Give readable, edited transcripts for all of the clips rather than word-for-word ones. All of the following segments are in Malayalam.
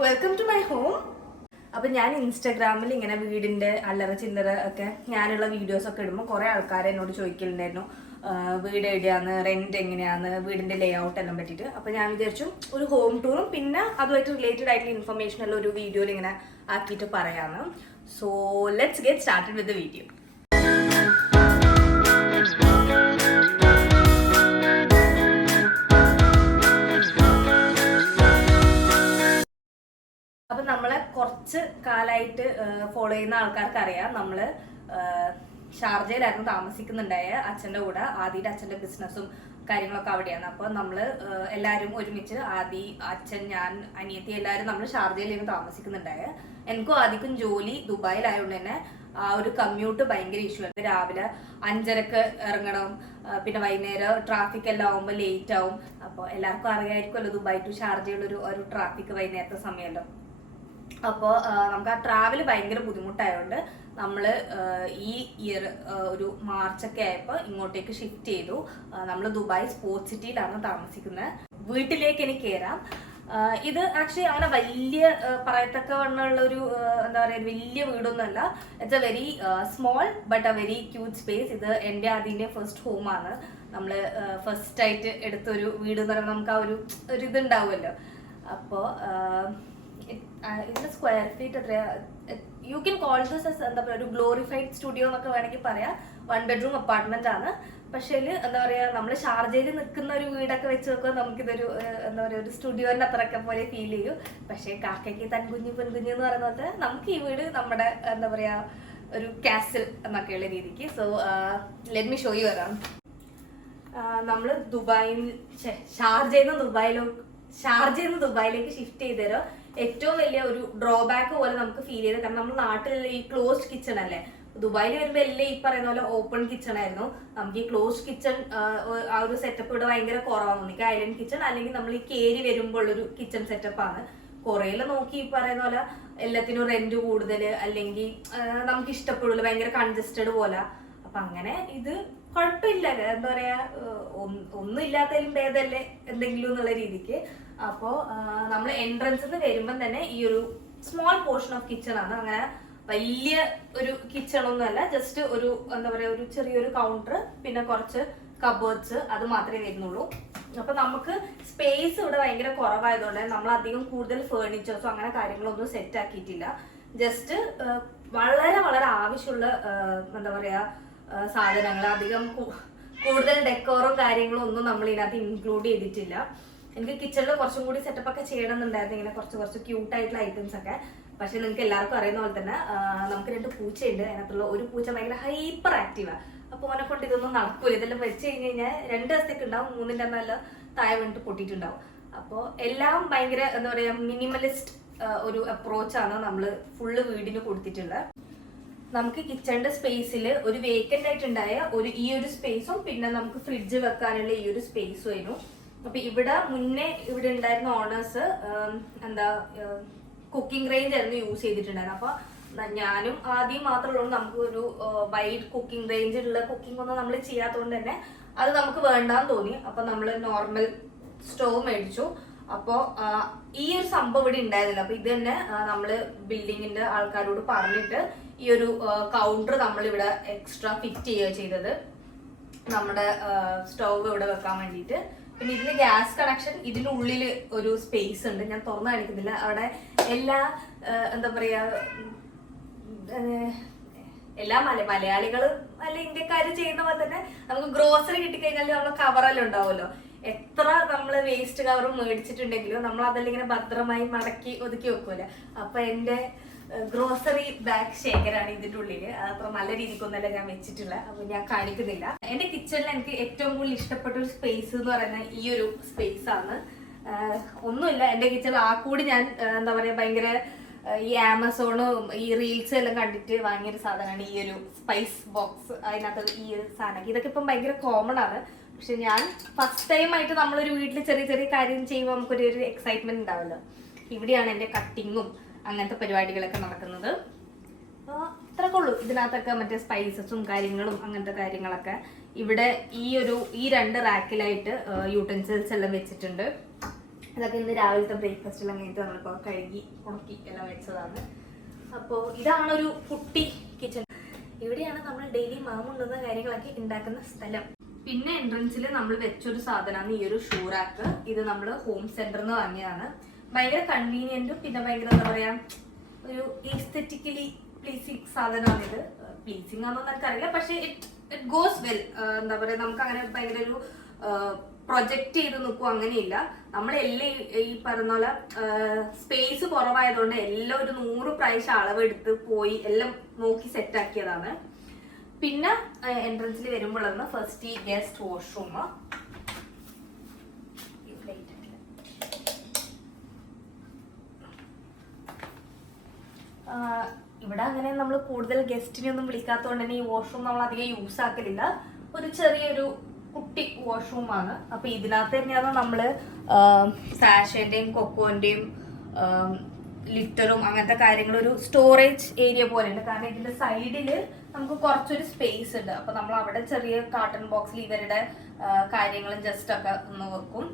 Welcome to my home. അപ്പം ഞാൻ ഇൻസ്റ്റാഗ്രാമിൽ ഇങ്ങനെ വീടിൻ്റെ അല്ലറ ചില്ലറ ഒക്കെ ഞാനുള്ള വീഡിയോസ് ഒക്കെ ഇടുമ്പോൾ കുറേ ആൾക്കാർ എന്നോട് ചോദിക്കലുണ്ടായിരുന്നു വീട് എവിടെയാണ്, റെന്റ് എങ്ങനെയാണ്, വീടിൻ്റെ ലേ ഔട്ട് എല്ലാം പറ്റിയിട്ട്. അപ്പം ഞാൻ വിചാരിച്ചു ഒരു ഹോം ടൂറും പിന്നെ അതുമായിട്ട് റിലേറ്റഡ് ആയിട്ടുള്ള ഇൻഫർമേഷൻ എല്ലാം ഒരു വീഡിയോയിൽ ഇങ്ങനെ ആക്കിയിട്ട് പറയാമെന്ന്. So let's get started with the video. അപ്പം നമ്മളെ കുറച്ച് കാലമായിട്ട് ഫോളോ ചെയ്യുന്ന ആൾക്കാർക്ക് അറിയാം, നമ്മള് ഷാർജയിലായിരുന്നു താമസിക്കുന്നുണ്ടായ അച്ഛൻ്റെ കൂടെ. ആദിയുടെ അച്ഛൻ്റെ ബിസിനസ്സും കാര്യങ്ങളൊക്കെ അവിടെയാണ്. അപ്പോൾ നമ്മൾ എല്ലാവരും ഒരുമിച്ച് ആദി, അച്ഛൻ, ഞാൻ, അനിയത്തി എല്ലാവരും നമ്മൾ ഷാർജയിലായിരുന്നു താമസിക്കുന്നുണ്ടായ. എനിക്കും ആദിക്കും ജോലി ദുബായിലായതുകൊണ്ട് തന്നെ ആ ഒരു കമ്മ്യൂട്ട് ഭയങ്കര ഇഷ്യൂ ആയിരുന്നു. രാവിലെ 5:30 ഇറങ്ങണം, പിന്നെ വൈകുന്നേരം ട്രാഫിക് എല്ലാം ആവുമ്പോൾ ലേറ്റ് ആവും. അപ്പോൾ എല്ലാവർക്കും അറിയാമായിരിക്കുമല്ലോ ദുബായ് ടു ഷാർജയുള്ള ഒരു ട്രാഫിക് വൈകുന്നേരത്തെ സമയമല്ലോ. അപ്പോൾ നമുക്ക് ആ ട്രാവൽ ഭയങ്കര ബുദ്ധിമുട്ടായതുകൊണ്ട് നമ്മൾ ഈ ഇയർ ഒരു മാർച്ചൊക്കെ ആയപ്പോൾ ഇങ്ങോട്ടേക്ക് ഷിഫ്റ്റ് ചെയ്തു. നമ്മൾ ദുബായ് സ്പോർട്സ് സിറ്റിയിലാണ് താമസിക്കുന്നത്. വീട്ടിലേക്ക് എനിക്ക് കയറാം. ഇത് ആക്ച്വലി അങ്ങനെ വലിയ പറയത്തക്ക വണ്ണമുള്ള ഒരു എന്താ പറയുക വലിയ വീടൊന്നുമല്ല. It's a very small but a very cute space. ഇത് എൻ്റെ അതിൻ്റെ ഫസ്റ്റ് ഹോമാണ്. നമ്മൾ ഫസ്റ്റ് ആയിട്ട് എടുത്തൊരു വീട് എന്ന് പറയുമ്പോൾ നമുക്ക് ആ ഒരു ഇതുണ്ടാവുമല്ലോ. അപ്പോൾ ഇതിന്റെ സ്ക്വയർ ഫീറ്റ് എത്രയാ? യു ക്യാൻ കോൾ ദിസ് എന്താ പറയുക ഒരു ഗ്ലോറിഫൈഡ് സ്റ്റുഡിയോ എന്നൊക്കെ വേണമെങ്കിൽ പറയാം. 1 bedroom അപ്പാർട്ട്മെന്റ് ആണ്. പക്ഷേ എന്താ പറയുക നമ്മൾ ഷാർജയിൽ നിൽക്കുന്ന ഒരു വീടൊക്കെ വെച്ച് നോക്കുമ്പോൾ നമുക്കിതൊരു എന്താ പറയുക ഒരു സ്റ്റുഡിയോന്റെ അത്രയൊക്കെ പോലെ ഫീൽ ചെയ്യും. പക്ഷേ കാക്കയ്ക്ക് തൻകുഞ്ഞ് പെൺകുഞ്ഞ് എന്ന് പറയുന്നത് നമുക്ക് ഈ വീട് നമ്മുടെ എന്താ പറയുക ഒരു കാസിൽ എന്നൊക്കെയുള്ള രീതിക്ക്. So let me show you വരാം. നമ്മൾ ഷാർജയിൽ നിന്ന് ദുബായിലേക്ക് ഷിഫ്റ്റ് ചെയ്തേരോ ഏറ്റവും വലിയ ഒരു ഡ്രോബാക്ക് പോലെ നമുക്ക് ഫീൽ ചെയ്തത്. കാരണം നമ്മൾ നാട്ടിലുള്ള ഈ ക്ലോസ്ഡ് കിച്ചൺ അല്ലേ. ദുബായിൽ വരുമ്പോൾ എല്ലാം ഈ പറയുന്ന പോലെ ഓപ്പൺ കിച്ചൺ ആയിരുന്നു. നമുക്ക് ഈ ക്ലോസ്ഡ് കിച്ചൺ ആ ഒരു സെറ്റപ്പ് ഇവിടെ ഭയങ്കര കുറവാണ്. എനിക്ക് ഐലൻഡ് കിച്ചൺ അല്ലെങ്കിൽ നമ്മൾ ഈ കേരി വരുമ്പോൾ ഉള്ളൊരു കിച്ചൺ സെറ്റപ്പാണ്. കുറേയെല്ലാം നോക്കി ഈ പറയുന്ന പോലെ എല്ലാത്തിനും റെന്റ് കൂടുതൽ അല്ലെങ്കിൽ നമുക്ക് ഇഷ്ടപ്പെടില്ല, ഭയങ്കര കൺജസ്റ്റഡ് പോലെ. അപ്പൊ അങ്ങനെ ഇത് കുഴപ്പമില്ല, എന്താ പറയാ ഒന്നും ഇല്ലാത്തതിലും ഭേദമല്ലേ എന്തെങ്കിലും എന്നുള്ള രീതിക്ക്. അപ്പോൾ നമ്മൾ എൻട്രൻസിൽ നിന്ന് വരുമ്പം തന്നെ ഈ ഒരു സ്മോൾ പോർഷൻ ഓഫ് കിച്ചൺ ആണ്. അങ്ങനെ വലിയ ഒരു കിച്ചൺ ഒന്നുമല്ല, ജസ്റ്റ് ഒരു എന്താ പറയാ ഒരു ചെറിയൊരു കൗണ്ടർ, പിന്നെ കുറച്ച് കബേർഡ്സ്, അത് മാത്രമേ വരുന്നുള്ളൂ. അപ്പൊ നമുക്ക് സ്പേസ് ഇവിടെ ഭയങ്കര കുറവായതുകൊണ്ട് നമ്മൾ അധികം കൂടുതൽ ഫേർണിച്ചേഴ്സോ അങ്ങനെ കാര്യങ്ങളൊന്നും സെറ്റ് ആക്കിയിട്ടില്ല. ജസ്റ്റ് വളരെ വളരെ ആവശ്യമുള്ള എന്താ പറയാ സാധനങ്ങൾ, അധികം കൂടുതൽ ഡെക്കോറും കാര്യങ്ങളും ഒന്നും നമ്മൾ ഇതിനകത്ത് ഇൻക്ലൂഡ് ചെയ്തിട്ടില്ല. എനിക്ക് കിച്ചണിൽ കുറച്ചും കൂടി സെറ്റപ്പ് ഒക്കെ ചെയ്യണമെന്നുണ്ടായിരുന്നു, ഇങ്ങനെ കുറച്ച് ക്യൂട്ടായിട്ടുള്ള ഐറ്റംസ് ഒക്കെ. പക്ഷെ നിങ്ങൾക്ക് എല്ലാവർക്കും അറിയുന്ന പോലെ തന്നെ നമുക്ക് 2 പൂച്ചയുണ്ട്. അതിനകത്തുള്ള ഒരു പൂച്ച ഭയങ്കര ഹൈപ്പർ ആക്റ്റീവാ. അപ്പോൾ അവനെ കൊണ്ട് ഇതൊന്നും നടക്കൂല. ഇതെല്ലാം വെച്ച് കഴിഞ്ഞ് കഴിഞ്ഞാൽ 2 ദിവസത്തേക്ക് ഉണ്ടാവും, 3ന്റെ നല്ല താഴെ വീണിട്ട് പൊട്ടിയിട്ടുണ്ടാവും. അപ്പോൾ എല്ലാം ഭയങ്കര എന്താ പറയുക മിനിമലിസ്റ്റ് ഒരു അപ്രോച്ചാണ് നമ്മൾ ഫുള്ള് വീടിന് കൊടുത്തിട്ടുള്ളത്. നമുക്ക് കിച്ചണിന്റെ സ്പേസിൽ ഒരു വേക്കന്റ് ആയിട്ടുണ്ടായ ഈ ഒരു സ്പേസും പിന്നെ നമുക്ക് ഫ്രിഡ്ജ് വെക്കാനുള്ള ഈ ഒരു സ്പേസും ആയിരുന്നു. അപ്പൊ ഇവിടെ മുന്നേ ഇവിടെ ഉണ്ടായിരുന്ന ഓണേഴ്സ് എന്താ കുക്കിംഗ് റേഞ്ച് ആയിരുന്നു യൂസ് ചെയ്തിട്ടുണ്ടായിരുന്നു. അപ്പൊ ഞാനും ആദ്യം മാത്രമേ നമുക്ക് ഒരു വൈഡ് കുക്കിംഗ് റേഞ്ച് ഉള്ള കുക്കിംഗ് ഒന്നും നമ്മൾ ചെയ്യാത്തതുകൊണ്ട് തന്നെ അത് നമുക്ക് വേണ്ടാന്ന് തോന്നി. അപ്പൊ നമ്മൾ നോർമൽ സ്റ്റോവ് മേടിച്ചു. അപ്പോൾ ഈ ഒരു സംഭവം ഇവിടെ ഉണ്ടായിരുന്നില്ല. അപ്പൊ ഇത് തന്നെ നമ്മള് ബിൽഡിങ്ങിന്റെ ആൾക്കാരോട് പറഞ്ഞിട്ട് ഈ ഒരു കൗണ്ടർ നമ്മളിവിടെ എക്സ്ട്രാ ഫിറ്റ് ചെയ്യുക ചെയ്തത്, നമ്മുടെ സ്റ്റൗവ് ഇവിടെ വെക്കാൻ വേണ്ടിയിട്ട്. പിന്നെ ഇതിന് ഗ്യാസ് കണക്ഷൻ ഇതിനുള്ളിൽ ഒരു സ്പേസ് ഉണ്ട്, ഞാൻ തുറന്നു കാണിക്കുന്നില്ല. അവിടെ എല്ലാ എന്താ പറയാ എല്ലാ മലയാളികൾ അല്ല ഇന്ത്യക്കാര് ചെയ്യുന്ന പോലെ തന്നെ നമുക്ക് ഗ്രോസറി കിട്ടിക്കഴിഞ്ഞാൽ നമ്മളെ കവറെല്ലാം ഉണ്ടാവുമല്ലോ. എത്ര നമ്മൾ വേസ്റ്റ് കവർ മേടിച്ചിട്ടുണ്ടെങ്കിലും നമ്മൾ അതെല്ലാം ഇങ്ങനെ ഭദ്രമായി മടക്കി ഒതുക്കി വെക്കൂല. അപ്പൊ എന്റെ ഗ്രോസറി ബാഗ് ശേഖരാണ് ഇതിന്റെ ഉള്ളില്. അത്ര നല്ല രീതിക്കൊന്നല്ല ഞാൻ വെച്ചിട്ടുള്ള, അപ്പൊ ഞാൻ കാണിക്കുന്നില്ല. എന്റെ കിച്ചണിൽ എനിക്ക് ഏറ്റവും കൂടുതൽ ഇഷ്ടപ്പെട്ട ഒരു സ്പേസ് എന്ന് പറയുന്നത് ഈ ഒരു സ്പേസ് ആണ്. ഒന്നുമില്ല, എന്റെ കിച്ചണിൽ ആ കൂടി ഞാൻ എന്താ പറയാ ഭയങ്കര ഈ ആമസോണും ഈ റീൽസ് എല്ലാം കണ്ടിട്ട് വാങ്ങിയൊരു സാധനമാണ് ഈ ഒരു സ്പൈസ് ബോക്സ്. അതിനകത്ത് ഈ ഒരു സാധനം ഇതൊക്കെ ഇപ്പം ഭയങ്കര കോമൺ ആണ്. പക്ഷെ ഞാൻ ഫസ്റ്റ് ടൈം ആയിട്ട് നമ്മളൊരു വീട്ടിൽ ചെറിയ ചെറിയ കാര്യം ചെയ്യുമ്പോൾ നമുക്കൊരു എക്സൈറ്റ്മെന്റ് ഉണ്ടാവല്ലോ. ഇവിടെയാണ് എൻ്റെ കട്ടിങ്ങും അങ്ങനത്തെ പരിപാടികളൊക്കെ നടക്കുന്നത്. അപ്പോൾ ഇത്രയൊക്കെ ഉള്ളൂ. ഇതിനകത്തൊക്കെ മറ്റേ സ്പൈസസും കാര്യങ്ങളും അങ്ങനത്തെ കാര്യങ്ങളൊക്കെ ഇവിടെ ഈ 2 റാക്കിലായിട്ട് യൂട്ടൻസിൽസ് എല്ലാം വെച്ചിട്ടുണ്ട്. അതൊക്കെ ഇന്ന് രാവിലത്തെ ബ്രേക്ക്ഫാസ്റ്റ് എല്ലാം കഴിഞ്ഞിട്ട് നമ്മളിപ്പോൾ കഴുകി ഉണക്കി എല്ലാം വെച്ചതാണ്. അപ്പോൾ ഇതാണൊരു കുട്ടി കിച്ചൺ. ഇവിടെയാണ് നമ്മൾ ഡെയിലി മാമുണ്ടുന്ന കാര്യങ്ങളൊക്കെ ഉണ്ടാക്കുന്ന സ്ഥലം. പിന്നെ എൻട്രൻസിൽ നമ്മൾ വെച്ചൊരു സാധനമാണ് ഈ ഒരു ഷൂ റാക്ക്. ഇത് നമ്മൾ ഹോം സെന്ററിൽ നിന്ന് വാങ്ങിയതാണ്. ഭയങ്കര കൺവീനിയന്റും പിന്നെ ഭയങ്കര എന്താ പറയാ ഒരു എസ്തെറ്റിക്കലി പ്ലീസിങ് സാധനമാണിത്. പ്ലീസിങ് ആണോ എനിക്കറിയില്ല, പക്ഷെ ഇറ്റ് ഗോസ് വെൽ. എന്താ പറയാ നമുക്ക് അങ്ങനെ ഭയങ്കര ഒരു പ്രൊജക്ട് ചെയ്ത് നിൽക്കും അങ്ങനെയില്ല. നമ്മളെല്ലാം ഈ പറയുന്ന പോലെ സ്പേസ് കുറവായതുകൊണ്ട് എല്ലാം ഒരു 100 പ്രാവശ്യം അളവെടുത്ത് പോയി എല്ലാം നോക്കി സെറ്റ് ആക്കിയതാണ്. പിന്നെ എൻട്രൻസിൽ വരുമ്പോഴാണ് ഫസ്റ്റ് ഈ ഗസ്റ്റ് വാഷ്റൂം. ഇവിടെ അങ്ങനെ നമ്മൾ കൂടുതൽ ഗസ്റ്റിനെ ഒന്നും വിളിക്കാത്തതുകൊണ്ട് തന്നെ ഈ വാഷ്റൂം നമ്മൾ അധികം യൂസ് ആക്കലില്ല. ഒരു ചെറിയൊരു കുട്ടി വാഷ്റൂമാണ്. അപ്പൊ ഇതിനകത്ത് തന്നെയാണ് നമ്മള് സാഷന്റെയും കൊക്കോന്റെയും ലിറ്ററും അങ്ങനത്തെ കാര്യങ്ങൾ ഒരു സ്റ്റോറേജ് ഏരിയ പോലെ ഉണ്ട്. കാരണം ഇതിന്റെ സൈഡില് നമുക്ക് കുറച്ചൊരു സ്പേസ് ഉണ്ട്. അപ്പൊ നമ്മൾ അവിടെ ചെറിയ കാർട്ടൺ ബോക്സിൽ ഇവരുടെ കാര്യങ്ങളും ജസ്റ്റ് ഒക്കെ ഒന്ന് വെക്കും.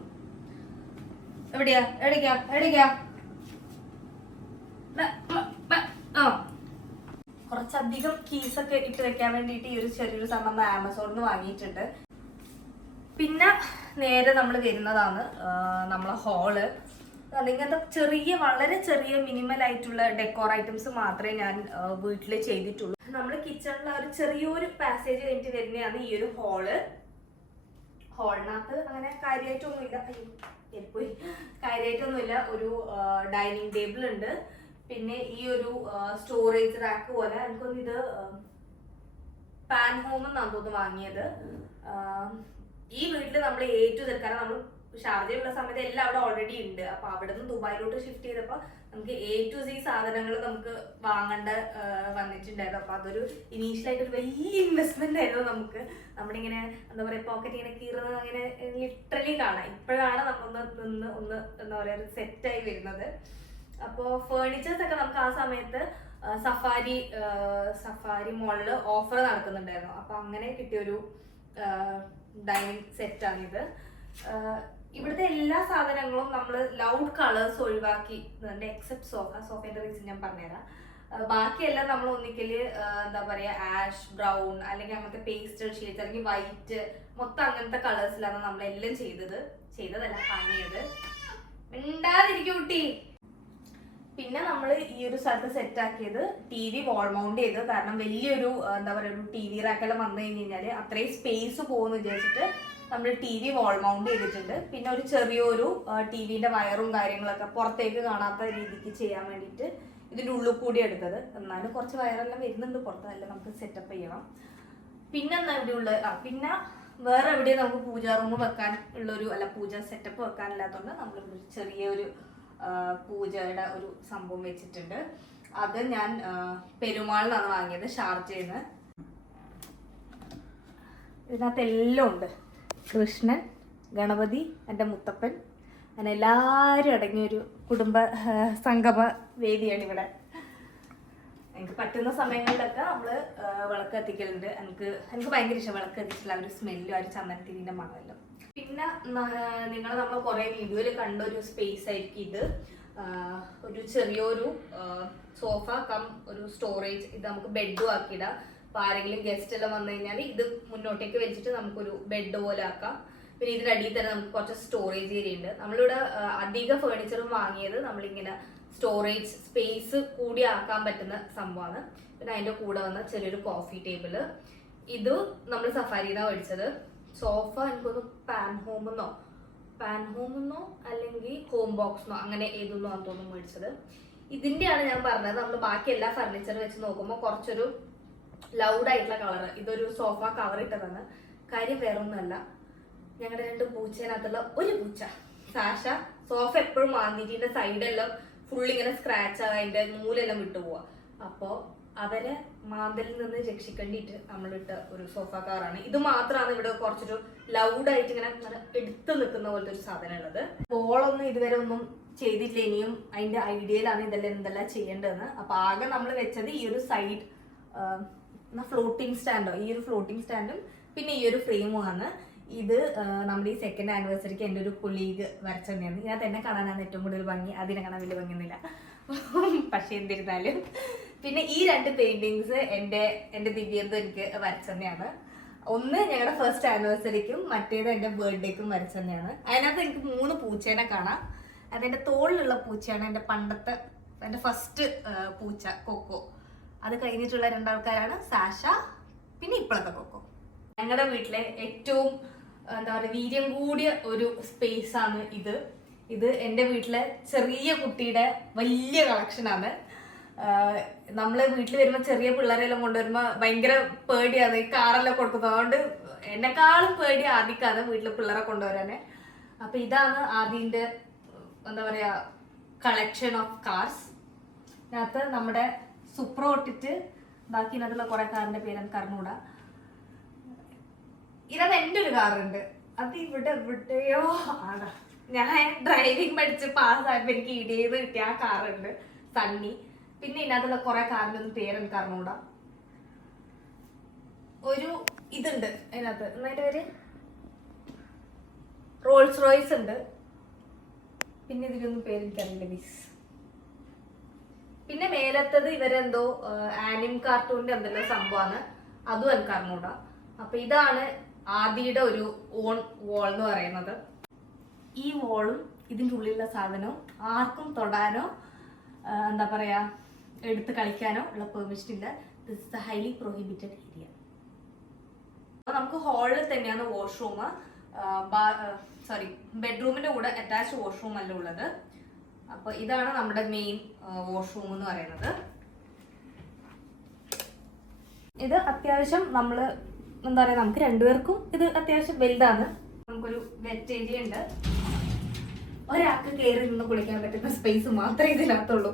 എവിടെയാ എവിടേക്കാ എവിടേക്കാ കുറച്ചധികം കീസൊക്കെ ഇട്ട് വെക്കാൻ വേണ്ടിയിട്ട് ഈ ഒരു ചെറിയൊരു സാധനം ആമസോണിൽ നിന്ന് വാങ്ങിയിട്ടുണ്ട്. പിന്നെ നേരെ നമ്മൾ വരുന്നതാണ് നമ്മളെ ഹാള്. ഇങ്ങനത്തെ ചെറിയ വളരെ ചെറിയ മിനിമൽ ആയിട്ടുള്ള ഡെക്കോർ ഐറ്റംസ് മാത്രമേ ഞാൻ വീട്ടിൽ ചെയ്തിട്ടുള്ളൂ. നമ്മൾ കിച്ചണിൽ ഒരു ചെറിയൊരു പാസേജ് കഴിഞ്ഞിട്ട് വരുന്നതാണ് ഈ ഒരു ഹാള്. ഹാളിനകത്ത് അങ്ങനെ കാര്യമായിട്ടൊന്നുമില്ല, കാര്യമായിട്ടൊന്നുമില്ല. ഒരു ഡൈനിങ് ടേബിൾ ഉണ്ട്. പിന്നെ ഈ ഒരു സ്റ്റോറേജ് റാക്ക് പോലെ എനിക്കൊന്നും ഇത് പാൻ ഹോം എന്നാണ് തോന്നുന്നു വാങ്ങിയത്. ഈ വീട്ടിൽ നമ്മൾ A to Z, കാരണം നമ്മൾ ഷാർജയുള്ള സമയത്ത് എല്ലാം അവിടെ ഓൾറെഡി ഉണ്ട്. അപ്പൊ അവിടെ നിന്ന് ദുബായിലോട്ട് ഷിഫ്റ്റ് ചെയ്തപ്പോ നമുക്ക് A to Z സാധനങ്ങൾ നമുക്ക് വാങ്ങേണ്ട വന്നിട്ടുണ്ടായിരുന്നു. അപ്പൊ അതൊരു ഇനീഷ്യൽ ആയിട്ട് ഒരു വലിയ ഇൻവെസ്റ്റ്മെന്റ് ആയിരുന്നു നമുക്ക്. നമ്മളിങ്ങനെ എന്താ പറയാ പോക്കറ്റ് ഇങ്ങനെ കീറുന്നത് അങ്ങനെ ലിറ്ററലി കാണാം. ഇപ്പോഴാണ് നമ്മൊന്ന് ഒന്ന് എന്താ പറയാ ഒരു സെറ്റായി വരുന്നത്. അപ്പോൾ ഫേർണിച്ചേഴ്സ് ഒക്കെ നമുക്ക് ആ സമയത്ത് സഫാരി മോളിൽ ഓഫർ നടക്കുന്നുണ്ടായിരുന്നു. അപ്പൊ അങ്ങനെ കിട്ടിയൊരു ഡൈനിങ് സെറ്റാണിത്. ഇവിടുത്തെ എല്ലാ സാധനങ്ങളും നമ്മൾ ലൗഡ് കളേഴ്സ് ഒഴിവാക്കി, എക്സെപ്റ്റ് സോഫേന്റെ റീസൺ ഞാൻ പറഞ്ഞുതരാം. ബാക്കിയെല്ലാം നമ്മൾ ഒന്നിക്കല് എന്താ പറയാ ആഷ് ബ്രൗൺ അല്ലെങ്കിൽ അങ്ങനത്തെ പേസ്റ്റൽ ഷെയ്ഡ്സ് അല്ലെങ്കിൽ വൈറ്റ് മൊത്തം അങ്ങനത്തെ കളേഴ്സിലാണ് നമ്മളെല്ലാം ചെയ്തതല്ല വാങ്ങിയത്. മിണ്ടാതിരിക്കും കുട്ടി. പിന്നെ നമ്മൾ ഈ ഒരു സ്ഥലത്ത് സെറ്റ് ആക്കിയത് TV വാൾ മൗണ്ട് ചെയ്ത്. കാരണം വലിയൊരു എന്താ പറയുക ഒരു TV റാക്കെല്ലാം വന്നു കഴിഞ്ഞാൽ അത്രയും സ്പേസ് പോകുമെന്ന് വിചാരിച്ചിട്ട് നമ്മൾ TV വാൾ മൗണ്ട് ചെയ്തിട്ടുണ്ട്. പിന്നെ ഒരു ചെറിയൊരു TVന്റെ വയറും കാര്യങ്ങളൊക്കെ പുറത്തേക്ക് കാണാത്ത രീതിക്ക് ചെയ്യാൻ വേണ്ടിയിട്ട് ഇതിൻ്റെ ഉള്ളിൽ കൂടി എടുത്തത്. എന്നാലും കുറച്ച് വയറെല്ലാം വരുന്നുണ്ട് പുറത്ത്, അതെല്ലാം നമുക്ക് സെറ്റപ്പ് ചെയ്യണം. പിന്നെ എന്നാ ഇവിടെ ഉള്ള പിന്നെ വേറെ എവിടെയും നമുക്ക് പൂജാ റൂം വെക്കാൻ ഉള്ളൊരു പൂജ സെറ്റപ്പ് വെക്കാനില്ലാത്തതുകൊണ്ട് നമ്മളിവിടെ ചെറിയൊരു പൂജയുടെ ഒരു സംഭവം വെച്ചിട്ടുണ്ട്. അത് ഞാൻ പെരുമാളിലാണ് വാങ്ങിയത്, ഷാർജയിൽ നിന്ന്. ഇതിനകത്ത് എല്ലാം ഉണ്ട്. കൃഷ്ണൻ, ഗണപതി, എൻ്റെ മുത്തപ്പൻ, അങ്ങനെ എല്ലാവരും അടങ്ങിയൊരു കുടുംബ സംഗമ വേദിയാണ് ഇവിടെ. എനിക്ക് പറ്റുന്ന സമയങ്ങളിലൊക്കെ നമ്മൾ വിളക്ക് കത്തിക്കലുണ്ട്. എനിക്ക് ഭയങ്കര ഇഷ്ടം വിളക്ക് കത്തിച്ചില്ല. ഒരു സ്മെല്ലും ആ ഒരു ചന്ദനത്തിൻ്റെ മണമെല്ലാം. പിന്നെ നിങ്ങൾ നമ്മൾ കുറേ വീഡിയോയിൽ കണ്ട ഒരു സ്പേസ് ആയിരിക്കും ഇത്. ഒരു ചെറിയൊരു സോഫ കം ഒരു സ്റ്റോറേജ്. ഇത് നമുക്ക് ബെഡും ആക്കിയിടാം. അപ്പോൾ ആരെങ്കിലും ഗസ്റ്റ് എല്ലാം വന്നു കഴിഞ്ഞാൽ ഇത് മുന്നോട്ടേക്ക് വെച്ചിട്ട് നമുക്കൊരു ബെഡ് പോലെ ആക്കാം. പിന്നെ ഇതിൻ്റെ അടിയിൽ തന്നെ നമുക്ക് കുറച്ച് സ്റ്റോറേജ് ഏരിയ ഉണ്ട്. നമ്മളിവിടെ അധിക ഫേർണിച്ചറും വാങ്ങിയത് നമ്മളിങ്ങനെ സ്റ്റോറേജ് സ്പേസ് കൂടി ആക്കാൻ പറ്റുന്ന സംഭവമാണ്. പിന്നെ അതിൻ്റെ കൂടെ വന്ന ചെറിയൊരു കോഫി ടേബിള്. ഇത് നമ്മൾ സഫാരിന്നാണ് മേടിച്ചത്. സോഫ എനിക്കൊന്ന് പാൻ ഹോമെന്നോ അല്ലെങ്കിൽ ഹോം ബോക്സിനോ അങ്ങനെ ഏതൊന്നോ ആണ് തോന്നുന്നു മേടിച്ചത്. ഇതിൻ്റെയാണ് ഞാൻ പറഞ്ഞത് നമ്മൾ ബാക്കി എല്ലാ ഫർണിച്ചർ വെച്ച് നോക്കുമ്പോൾ കുറച്ചൊരു ലൗഡ് ആയിട്ടുള്ള കളറ്. ഇതൊരു സോഫ കവർ ഇട്ടതാണ്. കാര്യം വേറൊന്നുമല്ല, ഞങ്ങളുടെ 2 പൂച്ചേനകത്തുള്ള ഒരു പൂച്ച സാഷ സോഫ എപ്പോഴും മാന്തിയിട്ട് ഇതിന്റെ സൈഡെല്ലാം ഫുള്ളിങ്ങനെ സ്ക്രാച്ച് ആകാൻ അതിന്റെ നൂലെല്ലാം വിട്ടുപോവാ. അപ്പോൾ അവരെ മാന്തലിൽ നിന്ന് രക്ഷിക്കേണ്ടിയിട്ട് നമ്മളിട്ട ഒരു സോഫ കവറാണ്. ഇത് മാത്രമാണ് ഇവിടെ കുറച്ചൊരു ലൗഡായിട്ട് ഇങ്ങനെ എടുത്തു നിൽക്കുന്ന പോലത്തെ ഒരു സാധനം ഉള്ളത്. ബോളൊന്നും ഇതുവരെ ഒന്നും ചെയ്തിട്ടില്ല. ഇനിയും അതിന്റെ ഐഡിയയിലാണ് എന്തെല്ലാം ചെയ്യേണ്ടതെന്ന്. അപ്പൊ ആകെ നമ്മൾ വെച്ചത് ഈ ഒരു സൈഡ് ഫ്ലോട്ടിംഗ് സ്റ്റാൻഡോ, ഈ ഒരു ഫ്ലോട്ടിംഗ് സ്റ്റാൻഡും പിന്നെ ഈ ഒരു ഫ്രെയിമുമാണ്. ഇത് നമ്മുടെ ഈ സെക്കൻഡ് ആനിവേഴ്സറിക്ക് എൻ്റെ ഒരു കൊളീഗ് വരച്ചു തന്നെയാണ്. ഇതിനകത്ത് എന്നെ കാണാനാണ് ഏറ്റവും കൂടുതൽ ഭംഗി, അതിനെ കാണാൻ വലിയ ഭംഗിയൊന്നുമില്ല. പക്ഷെ എന്നിരുന്നാലും പിന്നെ ഈ 2 പെയിന്റിങ്സ് എൻ്റെ ദിവ്യന്ത് എനിക്ക് വരച്ചു തന്നെയാണ്. ഒന്ന് ഞങ്ങളുടെ ഫസ്റ്റ് ആനിവേഴ്സറിക്കും മറ്റേത് എൻ്റെ ബർത്ത്ഡേക്കും വരച്ചു തന്നെയാണ്. അതിനകത്ത് എനിക്ക് 3 പൂച്ചേനെ കാണാം. അതെൻ്റെ തോളിലുള്ള പൂച്ചയാണ്, എൻ്റെ ഫസ്റ്റ് പൂച്ച കൊക്കോ. അത് കഴിഞ്ഞിട്ടുള്ള 2 ആൾക്കാരാണ് സാഷ, പിന്നെ ഇപ്പോഴത്തെ കൊക്കോ. ഞങ്ങളുടെ വീട്ടിലെ ഏറ്റവും എന്താ പറയുക വീര്യം കൂടിയ ഒരു സ്പേസ് ആണ് ഇത് എൻ്റെ വീട്ടിലെ ചെറിയ കുട്ടിയുടെ വലിയ കളക്ഷനാണ്. നമ്മള് വീട്ടിൽ വരുമ്പോൾ ചെറിയ പിള്ളേരെല്ലാം കൊണ്ടുവരുമ്പോൾ ഭയങ്കര പേടിയാണ് ഈ കാറെല്ലാം കൊടുക്കുന്നത്. അതുകൊണ്ട് എന്നെക്കാളും പേടി ആദ്യക്കാണ് വീട്ടിൽ പിള്ളേരെ കൊണ്ടുവരാന്. അപ്പൊ ഇതാണ് ആദ്യന്റെ എന്താ പറയാ കളക്ഷൻ ഓഫ് കാർസ്. ഇതിനകത്ത് നമ്മുടെ സുപ്രോ ഇട്ടിട്ട് ബാക്കി ഇതിനകത്തുള്ള കുറെ കാറിന്റെ പേര് കറിഞ്ഞൂടാ. ഇതിനകത്ത് എൻ്റെ ഒരു കാറുണ്ട്, അത് എവിടെയോ ആണ്. ഞാൻ ഡ്രൈവിംഗ് പഠിച്ച് പാസ്സായപ്പോ എനിക്ക് ഇടിയത് കിട്ടിയ ആ കാറുണ്ട്, സണ്ണി. പിന്നെ ഇതിനകത്തുള്ള കുറെ കാറിന്റെ ഒന്നും പേരെനിക്ക് അറിഞ്ഞൂടാ. ഒരു ഇതുണ്ട് അതിനകത്ത്, എന്നതിന്റെ പേര് റോൾസ് റോയ്സ് ഉണ്ട്. പിന്നെ ഇതിലൊന്നും പേരെനിക്കറിയില്ല ബീസ്. പിന്നെ മേലത്തത് ഇവരെന്തോ ആനിം കാർട്ടൂണിന്റെ എന്തെല്ലോ സംഭവമാണ്, അതും എനിക്ക് അറിഞ്ഞൂടാ. അപ്പൊ ഇതാണ് ആദിയുടെ ഒരു ഓൺ വോൾ എന്ന് പറയുന്നത്. ഈ വോളും ഇതിൻ്റെ ഉള്ളിലുള്ള സാധനവും ആർക്കും തൊടാനോ എന്താ പറയാ എടുത്ത് കളിക്കാനോ ഉള്ള പെർമിഷൻ ഇല്ല. This is A highly prohibited area. നമുക്ക് ഹാളിൽ തന്നെയാണ് വാഷ്റൂം, ബെഡ്റൂമിന്റെ കൂടെ അറ്റാച്ച്ഡ് വാഷ്റൂം അല്ല ഉള്ളത്. അപ്പൊ ഇതാണ് നമ്മുടെ മെയിൻ വാഷ്റൂം എന്ന് പറയുന്നത്. ഇത് അത്യാവശ്യം നമ്മള് എന്താ പറയാ നമുക്ക് 2 പേർക്കും ഇത് അത്യാവശ്യം വലുതാണ്. നമുക്കൊരു വെറ്റ് ഏരിയ ഉണ്ട്, ഒരാൾക്ക് കയറി നിന്ന് കുളിക്കാൻ പറ്റുന്ന സ്പേസ് മാത്രമേ ഇതിനകത്തുള്ളൂ.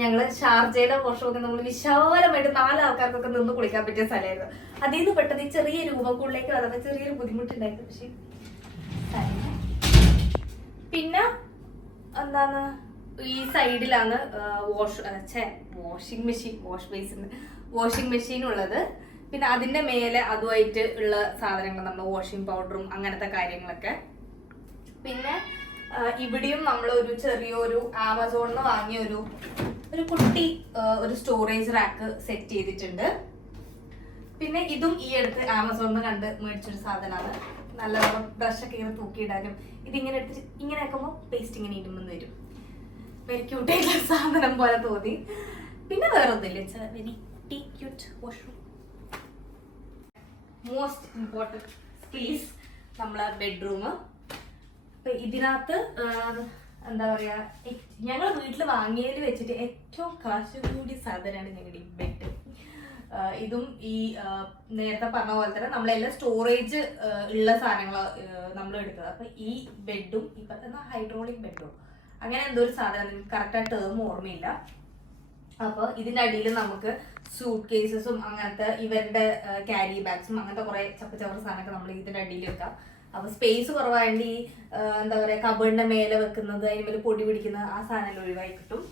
ഞങ്ങള് ഷാർജയിലെ വർഷമൊക്കെ നമ്മൾ വിശാലമായിട്ട് 4 ആൾക്കാർക്കൊക്കെ നിന്ന് കുളിക്കാൻ പറ്റിയ സ്ഥലമായിരുന്നു. അതിൽ നിന്ന് പെട്ടെന്ന് ഈ ചെറിയ രൂപക്കുള്ളിലേക്ക് വന്നപ്പോൾ ചെറിയൊരു ബുദ്ധിമുട്ടുണ്ടായിരുന്നു. പക്ഷെ പിന്നെ എന്താണ് ഈ സൈഡിലാണ് വാഷിംഗ് മെഷീൻ ഉള്ളത്. പിന്നെ അതിന്റെ മേലെ അതുമായിട്ട് ഉള്ള സാധനങ്ങൾ, നമ്മൾ വാഷിംഗ് പൗഡറും അങ്ങനത്തെ കാര്യങ്ങളൊക്കെ. പിന്നെ ഇവിടെയും നമ്മൾ ഒരു ചെറിയൊരു ആമസോണിൽ നിന്ന് വാങ്ങിയ ഒരു കുട്ടി ഒരു സ്റ്റോറേജ് റാക്ക് സെറ്റ് ചെയ്തിട്ടുണ്ട്. പിന്നെ ഇതും ഈ അടുത്ത് ആമസോണിൽ നിന്ന് കണ്ട് മേടിച്ചൊരു സാധനമാണ്. നല്ല ബ്രഷൊക്കെ ഇങ്ങനെ തൂക്കിയിടാനും ഇതിങ്ങനെ എടുത്തിട്ട് ഇങ്ങനെ ആക്കുമ്പോൾ പേസ്റ്റ് ഇങ്ങനെ ഇടുമെന്ന് വരും. വെരി ക്യൂട്ടായിട്ടുള്ള സാധനം പോലെ തോന്നി. പിന്നെ വേറെ ഒന്നുമില്ല, it's a very cute washroom. Most important space നമ്മളെ ബെഡ്റൂം. അപ്പൊ ഇതിനകത്ത് എന്താ പറയാ ഞങ്ങൾ വീട്ടിൽ വാങ്ങിയതിൽ വെച്ചിട്ട് ഏറ്റവും കാശ് കൂടിയ സാധനമാണ് ഞങ്ങളുടെ ഈ ബെഡ്. ഇതും ഈ നേരത്തെ പറഞ്ഞ പോലെ തന്നെ നമ്മളെല്ലാം സ്റ്റോറേജ് ഉള്ള സാധനങ്ങൾ നമ്മൾ എടുത്തത്. അപ്പൊ ഈ ബെഡും ഇപ്പൊ ഹൈഡ്രോളിക് ബെഡും അങ്ങനെ എന്തോ ഒരു സാധനം, കറക്റ്റായിട്ട് ടേം ഓർമ്മയില്ല. അപ്പൊ ഇതിന്റെ അടിയിൽ നമുക്ക് സൂട്ട് കേസസും അങ്ങനത്തെ ഇവരുടെ ക്യാരി ബാഗ്സും അങ്ങനത്തെ കുറെ ചപ്പച്ചവർ സാധനമൊക്കെ നമ്മൾ ഇതിന്റെ അടിയിൽ വെക്കാം. അപ്പൊ സ്പേസ് കുറവായതുകൊണ്ട് ഈ എന്താ പറയാ കബേർഡിന്റെ മേലെ വെക്കുന്നത്, അതിന് മേലെ പൊടി പിടിക്കുന്ന ആ സാധനം ഒഴിവായി കിട്ടും.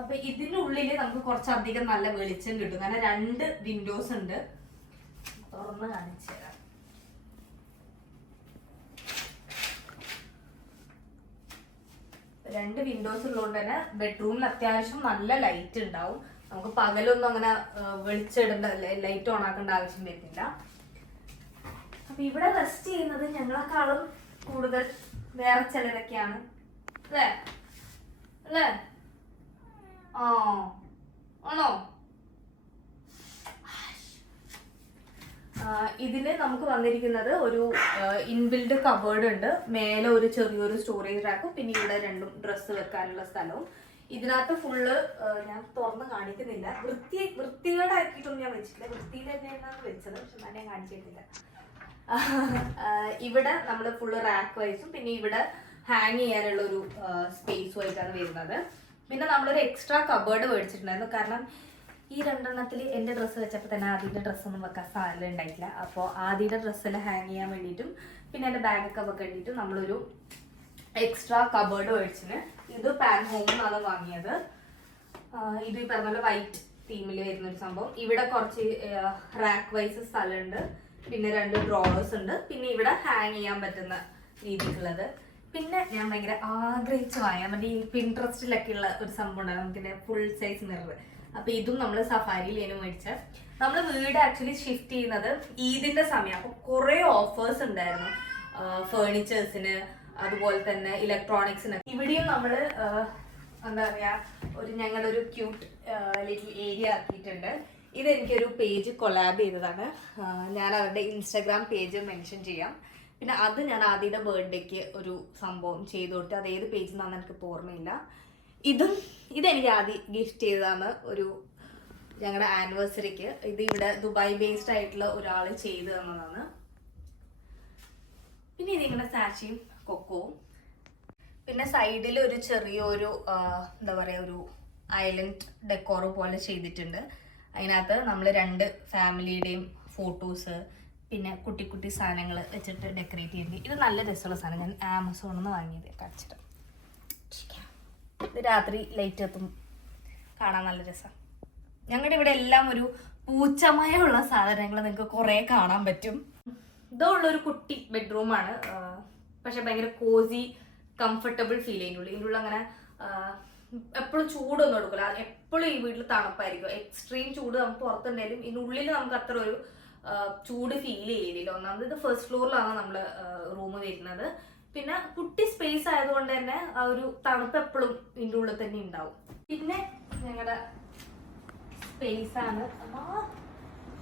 അപ്പൊ ഇതിന്റെ ഉള്ളിൽ നമുക്ക് കുറച്ചധികം നല്ല വെളിച്ചം കിട്ടും. കാരണം 2 വിൻഡോസ് ഉണ്ട്, തുറന്ന് കാണിച്ചു തരാം. രണ്ട് വിൻഡോസ് ഉള്ളതുകൊണ്ട് തന്നെ ബെഡ്റൂമിൽ അത്യാവശ്യം നല്ല ലൈറ്റ് ഉണ്ടാവും. നമുക്ക് പകലൊന്നും അങ്ങനെ വെളിച്ചിടേണ്ട ലൈറ്റ് ഓൺ ആക്കേണ്ട ആവശ്യം വരുന്നില്ല. അപ്പൊ ഇവിടെ റെസ്റ്റ് ചെയ്യുന്നത് ഞങ്ങളെക്കാളും കൂടുതൽ വേറെ ചിലരൊക്കെയാണ് അല്ലേ അല്ലേ? ആണോ? ഇതില് നമുക്ക് വന്നിരിക്കുന്നത് ഒരു ഇൻബിൽഡ് കബേർഡ് ഉണ്ട്, മേലെ ഒരു ചെറിയൊരു സ്റ്റോറേജ് റാക്കും, പിന്നെ ഇവിടെ 2 ഡ്രസ്സ് വെക്കാനുള്ള സ്ഥലവും. ഇതിനകത്ത് ഫുള്ള് ഞാൻ തുറന്ന് കാണിക്കുന്നില്ല, വൃത്തികേടാക്കിയിട്ടൊന്നും ഞാൻ വെച്ചിട്ടില്ല. വൃത്തിയിൽ തന്നെയാണ് വെച്ചത്, പക്ഷെ ഞാൻ കാണിച്ചിട്ടില്ല. ഇവിടെ നമ്മൾ ഫുള്ള് റാക്ക് വൈസും പിന്നെ ഇവിടെ ഹാങ് ചെയ്യാനുള്ള ഒരു സ്പേസും ആയിട്ടാണ് വരുന്നത്. പിന്നെ നമ്മളൊരു എക്സ്ട്രാ കബേർഡ് മേടിച്ചിട്ടുണ്ടായിരുന്നു. കാരണം ഈ 2 എൻ്റെ ഡ്രസ്സ് വെച്ചപ്പോൾ തന്നെ ആദ്യത്തെ ഡ്രസ്സൊന്നും വെക്കാൻ സാധനം ഉണ്ടായിട്ടില്ല. അപ്പോൾ ആദ്യത്തെ ഡ്രസ്സെല്ലാം ഹാങ് ചെയ്യാൻ വേണ്ടിയിട്ടും പിന്നെ എൻ്റെ ബാഗൊക്കെ വെക്കാൻ വേണ്ടിയിട്ടും നമ്മളൊരു എക്സ്ട്രാ കബേർഡ് മേടിച്ചിന്. ഇത് പാൻ ഹോമിൽ നിന്നാണ് വാങ്ങിയത്. ഇത് ഈ പറഞ്ഞ പോലെ വൈറ്റ് തീമിൽ വരുന്നൊരു സംഭവം. ഇവിടെ കുറച്ച് റാക്ക് വൈസ് സ്ഥലമുണ്ട്. പിന്നെ 2 ഡ്രോവേഴ്സ് ഉണ്ട്. പിന്നെ ഇവിടെ ഹാങ് ചെയ്യാൻ പറ്റുന്ന രീതിക്കുള്ളത്. പിന്നെ ഞാൻ ഭയങ്കര ആഗ്രഹിച്ചു വാങ്ങാൻ മറ്റേ ഈ പിൻട്രസ്റ്റിലൊക്കെ ഉള്ള ഒരു സംഭവം ഉണ്ടാകും നമുക്കിന്റെ ഫുൾ സൈസ് മിറർ. അപ്പൊ ഇതും നമ്മൾ സഫാരിയിൽ മേടിച്ച. നമ്മൾ വീട് ആക്ച്വലി ഷിഫ്റ്റ് ചെയ്യുന്നത് ഈദിന്റെ സമയം. അപ്പൊ കുറെ ഓഫേഴ്സ് ഉണ്ടായിരുന്നു ഫേർണിച്ചേഴ്സിന്, അതുപോലെ തന്നെ ഇലക്ട്രോണിക്സിന്. ഇവിടെയും നമ്മള് എന്താ പറയാ ഞങ്ങളുടെ ഒരു ക്യൂട്ട് ലിറ്റിൽ ഏരിയ ആക്കിയിട്ടുണ്ട്. ഇതെനിക്കൊരു പേജ് കൊളാബ് ചെയ്തതാണ്. ഞാൻ അവരുടെ ഇൻസ്റ്റാഗ്രാം പേജ് മെൻഷൻ ചെയ്യാം. പിന്നെ അത് ഞാൻ ആദ്യത്തെ ബർത്ത്ഡേക്ക് ഒരു സംഭവം ചെയ്തു കൊടുത്തു. അത് ഏത് പേജിൽ നിന്നാണ് എനിക്ക് ഓർമ്മയില്ല. ഇതെനിക്ക് ആദ്യം ഗിഫ്റ്റ് ചെയ്തതാണ് ഞങ്ങളുടെ ആനിവേഴ്സറിക്ക്. ഇത് ഇവിടെ ദുബായ് ബേസ്ഡ് ആയിട്ടുള്ള ഒരാൾ ചെയ്തു തന്നതാണ്. പിന്നെ ഇതിങ്ങനെ സാച്ചിയും കൊക്കോവും. പിന്നെ സൈഡിൽ ഒരു ചെറിയൊരു എന്താ പറയുക ഒരു ഐലൻഡ് ഡെക്കോർ പോലെ ചെയ്തിട്ടുണ്ട്. അതിനകത്ത് നമ്മൾ 2 ഫാമിലിയുടെയും ഫോട്ടോസ് പിന്നെ കുട്ടി കുട്ടി സാധനങ്ങൾ വെച്ചിട്ട് ഡെക്കറേറ്റ് ചെയ്യുന്നത്. ഇത് നല്ല രസമുള്ള സാധനം. ഞാൻ ആമസോണിൽ നിന്ന് വാങ്ങിയത് കാണിച്ചിട്ട്. ഇത് രാത്രി ലൈറ്റ് എത്തും കാണാൻ നല്ല രസം. ഞങ്ങളുടെ ഇവിടെ എല്ലാം ഒരു പൂച്ചമയമുള്ള സാധനങ്ങൾ നിങ്ങൾക്ക് കുറേ കാണാൻ പറ്റും. ഇതുള്ളൊരു കുട്ടി ബെഡ്റൂമാണ്. പക്ഷെ ഭയങ്കര കോസി കംഫർട്ടബിൾ ഫീൽ ചെയ്യുന്നുള്ളൂ. ഇതിനുള്ള അങ്ങനെ എപ്പോഴും ചൂടൊന്നും എടുക്കില്ല. എപ്പോഴും ഈ വീട്ടിൽ തണുപ്പായിരിക്കും. എക്സ്ട്രീം ചൂട് നമുക്ക് പുറത്തുണ്ടെങ്കിലും ഇതിനുള്ളിൽ നമുക്ക് അത്ര ഒരു ചൂട് ഫീൽ ചെയ്യില്ല. ഒന്നാമത് ഇത് ഫസ്റ്റ് ഫ്ലോറിലാണ് നമ്മൾ റൂം വരുന്നത്. പിന്നെ കുട്ടി സ്പേസ് ആയതുകൊണ്ട് തന്നെ ആ ഒരു തണുപ്പ് എപ്പോഴും ഇതിൻ്റെ ഉള്ളിൽ തന്നെ ഉണ്ടാവും. പിന്നെ ഞങ്ങളുടെ സ്പേസ് ആണ്.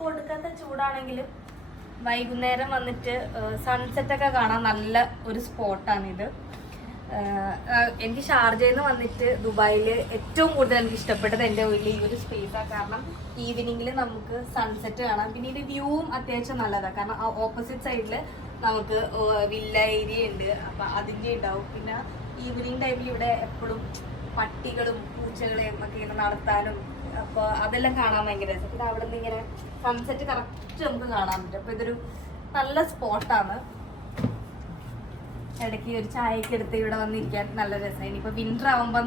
കൊടുക്കാത്ത ചൂടാണെങ്കിലും വൈകുന്നേരം വന്നിട്ട് സൺസെറ്റ് ഒക്കെ കാണാൻ നല്ല ഒരു സ്പോട്ടാണിത്. എനിക്ക് ഷാർജയിൽ നിന്ന് വന്നിട്ട് ദുബായിൽ ഏറ്റവും കൂടുതൽ എനിക്ക് ഇഷ്ടപ്പെട്ടത് എൻ്റെ വീട്ടിൽ ഈ ഒരു സ്പേസാണ്. കാരണം ഈവനിങ്ങിൽ നമുക്ക് സൺസെറ്റ് കാണാം. പിന്നെ ഇതിൻ്റെ വ്യൂവും അത്യാവശ്യം നല്ലതാണ്. കാരണം ഓപ്പോസിറ്റ് സൈഡിൽ നമുക്ക് വില്ല ഏരിയ ഉണ്ട്. അപ്പം അതിൻ്റെ ഉണ്ടാവും. പിന്നെ ഈവനിങ് ടൈമിൽ ഇവിടെ എപ്പോഴും പട്ടികളും പൂച്ചകളെയും ഒക്കെ ഇങ്ങനെ നടത്താനും അപ്പോൾ അതെല്ലാം കാണാൻ ഭയങ്കര രസം. പിന്നെ അവിടെ നിന്ന് ഇങ്ങനെ സൺസെറ്റ് കറക്റ്റ് നമുക്ക് കാണാൻ പറ്റും. അപ്പോൾ ഇതൊരു നല്ല സ്പോട്ടാണ്. ഇടയ്ക്ക് ഒരു ചായയൊക്കെ എടുത്ത് ഇവിടെ വന്നിരിക്കാൻ നല്ല രസമാണ്. ഇനിയിപ്പോൾ വിൻ്റർ ആകുമ്പോൾ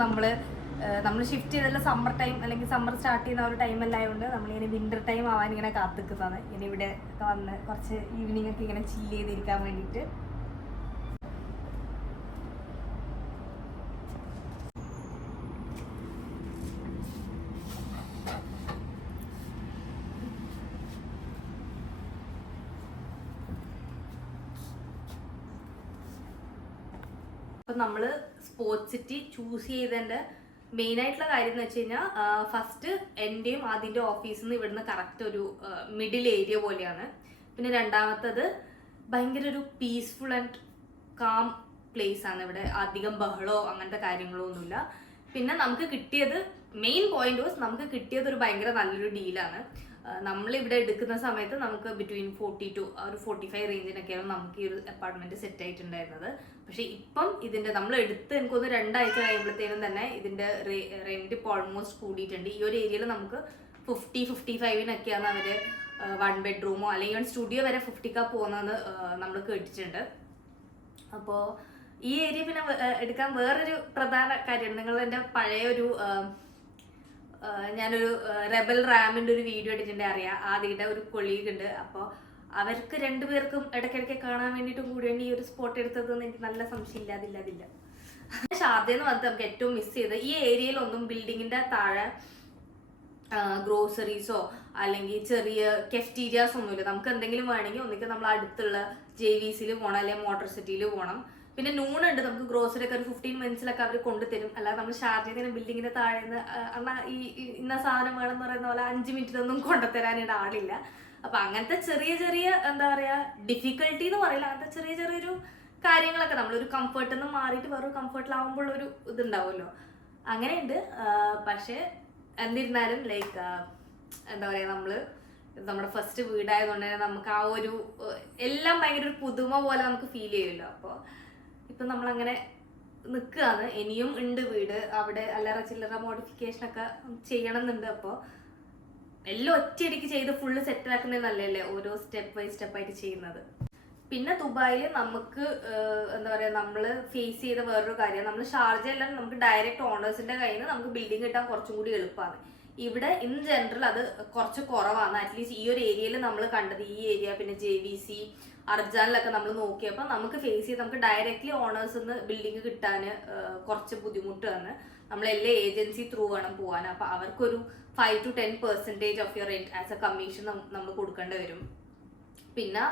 നമ്മൾ ഷിഫ്റ്റ് ചെയ്തല്ല സമ്മർ ടൈം അല്ലെങ്കിൽ സമ്മർ സ്റ്റാർട്ട് ചെയ്യുന്ന ഒരു ടൈമല്ലായതുകൊണ്ട് നമ്മളിങ്ങനെ വിൻ്റർ ടൈം ആവാൻ ഇങ്ങനെ കാത്തിക്കുന്നതാണ്. ഇങ്ങനെ ഇവിടെ വന്ന് കുറച്ച് ഈവനിങ് ഒക്കെ ഇങ്ങനെ ചില്ല് ചെയ്തിരിക്കാൻ വേണ്ടിയിട്ട്. അപ്പം നമ്മൾ സ്പോർട്സ് സിറ്റി ചൂസ് ചെയ്തതിൻ്റെ മെയിൻ ആയിട്ടുള്ള കാര്യം എന്ന് വെച്ച് കഴിഞ്ഞാൽ ഫസ്റ്റ് എൻ്റെയും അതിൻ്റെ ഓഫീസിൽ നിന്ന് ഇവിടുന്ന് കറക്റ്റ് ഒരു മിഡിൽ ഏരിയ പോലെയാണ്. പിന്നെ രണ്ടാമത്തത് ഭയങ്കര ഒരു പീസ്ഫുൾ ആൻഡ് കാം പ്ലേസ് ആണ്. ഇവിടെ അധികം ബഹളോ അങ്ങനത്തെ കാര്യങ്ങളോ ഒന്നുമില്ല. പിന്നെ നമുക്ക് കിട്ടിയത് മെയിൻ പോയിന്റ് വാസ് നമുക്ക് കിട്ടിയത് ഒരു ഭയങ്കര നല്ലൊരു ഡീലാണ്. നമ്മളിവിടെ എടുക്കുന്ന സമയത്ത് നമുക്ക് ബിറ്റ്വീൻ 40 to 45 റേഞ്ചിനൊക്കെയാണ് നമുക്ക് ഈ ഒരു അപ്പാർട്ട്മെന്റ് സെറ്റ് ആയിട്ടുണ്ടായിരുന്നത്. പക്ഷെ ഇപ്പം ഇതിന്റെ നമ്മൾ എടുത്ത് എനിക്കൊന്ന് 2 ആഴ്ച കഴിയുമ്പോഴത്തേനും തന്നെ ഇതിന്റെ റെന്റ് ഇപ്പോൾ ഓൾമോസ്റ്റ് കൂടിയിട്ടുണ്ട്. ഈ ഒരു ഏരിയയിൽ നമുക്ക് 50-55 അവര് 1 ബെഡ്റൂമോ അല്ലെങ്കിൽ സ്റ്റുഡിയോ വരെ 50K പോകുന്നത് നമ്മൾ കേട്ടിട്ടുണ്ട്. അപ്പോൾ ഈ ഏരിയ പിന്നെ എടുക്കാൻ വേറൊരു പ്രധാന കാര്യമാണ്. നിങ്ങൾ എൻ്റെ പഴയൊരു ഞാനൊരു റെബൽ റാമിൻ്റെ ഒരു വീഡിയോ എടുത്തിട്ടുണ്ട്, അറിയാം. ആദ്യത്തെ ഒരു കൊളീഗ് ഉണ്ട്. അപ്പോൾ അവർക്ക് 2 പേർക്കും ഇടയ്ക്കിടയ്ക്ക് കാണാൻ വേണ്ടിയിട്ടും കൂടിയാണ് ഈ ഒരു സ്പോട്ട് എടുത്തതെന്ന് എനിക്ക് നല്ല സംശയം ഇല്ലാതില്ല. ഷാർജയിൽ വന്നിട്ട് നമുക്ക് ഏറ്റവും മിസ് ചെയ്ത് ഈ ഏരിയയിലൊന്നും ബിൽഡിങ്ങിൻ്റെ താഴെ ഗ്രോസറീസോ അല്ലെങ്കിൽ ചെറിയ കെഫ്റ്റീരിയാസ് ഒന്നുമില്ല. നമുക്ക് എന്തെങ്കിലും വേണമെങ്കിൽ ഒന്നിക്കും നമ്മൾ അടുത്തുള്ള JVCയിൽ പോകണം അല്ലെങ്കിൽ മോട്ടോർ സിറ്റിയിൽ പോകണം. പിന്നെ നൂണുണ്ട്, നമുക്ക് ഗ്രോസറി ഒക്കെ ഒരു 15 മിനിറ്റ്സിലൊക്കെ അവർ കൊണ്ടുതരും. അല്ലാതെ നമ്മൾ ഷാർജയിൽ ബിൽഡിങ്ങിന്റെ താഴെ നിന്ന് ഈ ഇന്ന സാധനം വേണമെന്ന് പറയുന്ന പോലെ 5 മിനിറ്റിലൊന്നും കൊണ്ടുതരാനായിട്ട് ആളില്ല. അപ്പൊ അങ്ങനത്തെ ചെറിയ ചെറിയ എന്താ പറയാ ഡിഫിക്കൽട്ടി എന്ന് പറയില്ല, അങ്ങനത്തെ ചെറിയ ചെറിയൊരു കാര്യങ്ങളൊക്കെ നമ്മളൊരു കംഫർട്ടിൽ നിന്ന് മാറിയിട്ട് വേറൊരു കംഫർട്ടിലാവുമ്പോൾ ഒരു ഇതുണ്ടാവുമല്ലോ, അങ്ങനെയുണ്ട്. പക്ഷെ എന്നിരുന്നാലും ലൈക്ക് എന്താ പറയാ നമ്മുടെ ഫസ്റ്റ് വീടായതുകൊണ്ട് തന്നെ നമുക്ക് ആ ഒരു എല്ലാം ഭയങ്കര ഒരു പുതുമ പോലെ നമുക്ക് ഫീൽ ചെയ്യുമല്ലോ. അപ്പോൾ ഇപ്പം നമ്മളങ്ങനെ നിൽക്കുകയാണ്. ഇനിയും ഉണ്ട് വീട്, അവിടെ അല്ലറ ചില്ലറ മോഡിഫിക്കേഷനൊക്കെ ചെയ്യണം എന്നുണ്ട്. അപ്പോൾ എല്ലാം ഒറ്റയടിക്ക് ചെയ്ത് ഫുള്ള് സെറ്റാക്കുന്നത് നല്ലതല്ലേ, ഓരോ സ്റ്റെപ്പ് ബൈ സ്റ്റെപ്പായിട്ട് ചെയ്യുന്നത്. പിന്നെ ദുബായിൽ നമുക്ക് എന്താ പറയുക, നമ്മൾ ഫേസ് ചെയ്ത വേറൊരു കാര്യം, നമ്മൾ ഷാർജയെല്ലാം നമുക്ക് ഡയറക്റ്റ് ഓണേഴ്സിൻ്റെ കയ്യിൽ നിന്ന് നമുക്ക് ബിൽഡിംഗ് കിട്ടാൻ കുറച്ചും കൂടി എളുപ്പമാണ്. ഇവിടെ ഇൻ ജനറൽ അത് കുറച്ച് കുറവാണ്. അറ്റ്ലീസ്റ്റ് ഈ ഒരു ഏരിയയിൽ നമ്മൾ കണ്ടത്, ഈ ഏരിയ പിന്നെ JVC അർജാനിലൊക്കെ നമ്മൾ നോക്കിയപ്പോൾ നമുക്ക് ഫേസ് ചെയ്ത് നമുക്ക് ഡയറക്റ്റ്ലി ഓണേഴ്സ് ബിൽഡിംഗ് കിട്ടാൻ കുറച്ച് ബുദ്ധിമുട്ടാണ്. നമ്മളെല്ലാം ഏജൻസി ത്രൂ വേണം പോകാൻ. അപ്പോൾ അവർക്കൊരു 5 to 10% of your rent as A commission നമ്മൾ കൊടുക്കേണ്ടി വരും. പിന്നെ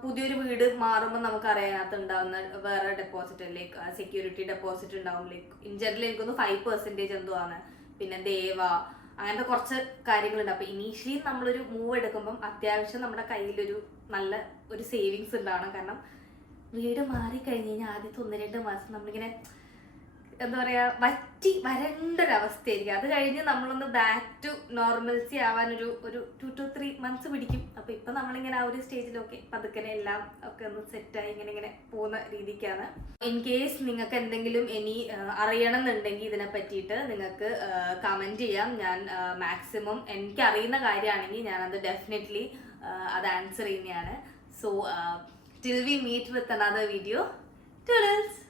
പുതിയൊരു വീട് മാറുമ്പോൾ നമുക്ക് അറിയാത്ത ഉണ്ടാവുന്ന വേറെ ഡെപ്പോസിറ്റ്, ലൈക്ക് സെക്യൂരിറ്റി ഡെപ്പോസിറ്റ് ഉണ്ടാവും. ലൈക്ക് ഇൻ ജനറൽ എനിക്കൊന്ന് 5% എന്തോ ആണ്. പിന്നെ ദേവ അങ്ങനത്തെ കുറച്ച് കാര്യങ്ങളുണ്ട്. അപ്പോൾ ഇനീഷ്യലി നമ്മളൊരു മൂവ് എടുക്കുമ്പം അത്യാവശ്യം നമ്മുടെ കയ്യിലൊരു നല്ല ഒരു സേവിങ്സ് ഉണ്ടാവണം. കാരണം വീട് മാറിക്കഴിഞ്ഞ് കഴിഞ്ഞാൽ ആദ്യത്തെ 1-2 മാസം നമ്മളിങ്ങനെ എന്താ പറയുക വരണ്ട ഒരവസ്ഥയായിരിക്കും. അത് കഴിഞ്ഞ് നമ്മളൊന്ന് ബാക്ക് ടു നോർമൽസി ആവാൻ ഒരു 2 to 3 months പിടിക്കും. അപ്പോൾ ഇപ്പം നമ്മളിങ്ങനെ ആ ഒരു സ്റ്റേജിലൊക്കെ പതുക്കനെ എല്ലാം ഒക്കെ ഒന്ന് സെറ്റായി ഇങ്ങനെ പോകുന്ന രീതിക്കാണ്. ഇൻ കേസ് നിങ്ങൾക്ക് എന്തെങ്കിലും ഇനി അറിയണം എന്നുണ്ടെങ്കിൽ ഇതിനെ പറ്റിയിട്ട് നിങ്ങൾക്ക് കമൻറ്റ് ചെയ്യാം. ഞാൻ മാക്സിമം എനിക്കറിയുന്ന കാര്യമാണെങ്കിൽ ഞാനത് ഡെഫിനറ്റ്ലി അത് ആൻസർ ചെയ്യുന്നതാണ്. So till we meet with another video. ടൂഡൽസ്.